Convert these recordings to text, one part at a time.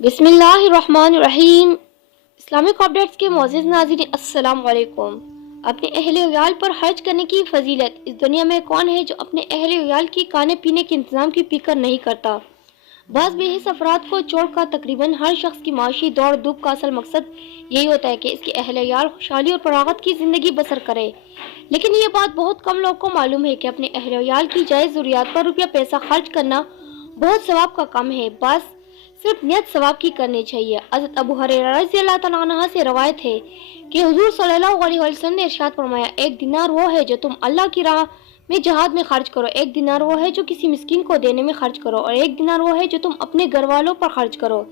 بسم اللہ الرحمن الرحیم۔ اسلامک اپڈیٹس کے معزز ناظرین السلام علیکم۔ اپنے اہل ویال پر خرچ کرنے کی فضیلت۔ اس دنیا میں کون ہے جو اپنے اہل ویال کی کھانے پینے کے انتظام کی فکر نہیں کرتا؟ بعض بے حس افراد کو چھوڑ کر تقریباً ہر شخص کی معاشی دوڑ دھوپ کا اصل مقصد یہی ہوتا ہے کہ اس کے اہل ویال خوشحالی اور فراغت کی زندگی بسر کرے، لیکن یہ بات بہت کم لوگوں کو معلوم ہے کہ اپنے اہل ویال کی جائز ضروریات پر روپیہ پیسہ خرچ کرنا بہت ثواب کا کام ہے۔ بس صرف نیت ثواب کی کرنی چاہیے۔ حضرت ابو ہریرہ رضی اللہ تعالیٰ عنہ سے روایت ہے کہ حضور صلی اللہ علیہ وسلم نے ارشاد فرمایا، ایک دینار وہ ہے جو تم اللہ کی راہ میں جہاد میں خرچ کرو، ایک دینار وہ ہے جو کسی مسکین کو دینے میں خرچ کرو، اور ایک دینار وہ ہے جو تم اپنے گھر والوں پر خرچ کرو۔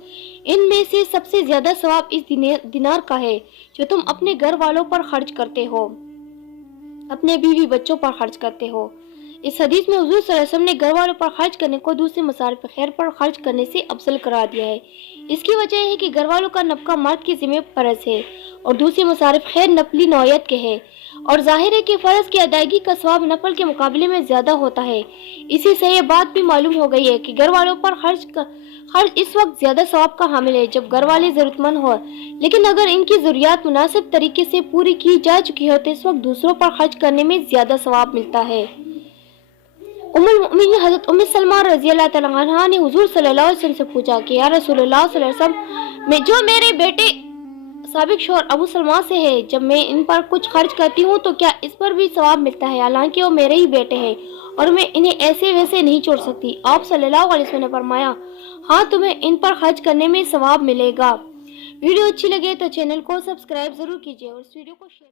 ان میں سے سب سے زیادہ ثواب اس دینار کا ہے جو تم اپنے گھر والوں پر خرچ کرتے ہو، اپنے بیوی بچوں پر خرچ کرتے ہو۔ اس حدیث میں حضور صلی اللہ علیہ وسلم نے گھر والوں پر خرچ کرنے کو دوسرے مصارف خیر پر خرچ کرنے سے افضل قرار دیا ہے۔ اس کی وجہ یہ ہے کہ گھر والوں کا نفقہ مرد کے ذمہ فرض ہے اور دوسرے مصارف خیر نفلی نوعیت کے ہیں، اور ظاہر ہے کہ فرض کی ادائیگی کا ثواب نفل کے مقابلے میں زیادہ ہوتا ہے۔ اسی سے یہ بات بھی معلوم ہو گئی ہے کہ گھر والوں پر خرچ اس وقت زیادہ ثواب کا حامل ہے جب گھر والے ضرورت مند ہو، لیکن اگر ان کی ضروریات مناسب طریقے سے پوری کی جا چکی ہو تو اس وقت دوسروں پر خرچ کرنے میں زیادہ ثواب ملتا ہے۔ ام المؤمنین حضرت ام سلمہ رضی اللہ تعالیٰ عنہا نے حضور صلی اللہ علیہ وسلم سے پوچھا کہ یا رسول اللہ صلی اللہ علیہ وسلم، جو میرے بیٹے سابق شوہر ابو سلمہ سے ہے، جب میں ان پر کچھ خرچ کرتی ہوں تو کیا اس پر بھی ثواب ملتا ہے، حالانکہ وہ میرے ہی بیٹے ہیں اور میں انہیں ایسے ویسے نہیں چھوڑ سکتی؟ آپ صلی اللہ علیہ وسلم نے فرمایا، ہاں تمہیں ان پر خرچ کرنے میں ثواب ملے گا۔ ویڈیو اچھی لگے تو چینل کو سبسکرائب ضرور کیجیے اور اس ویڈیو کو شیئر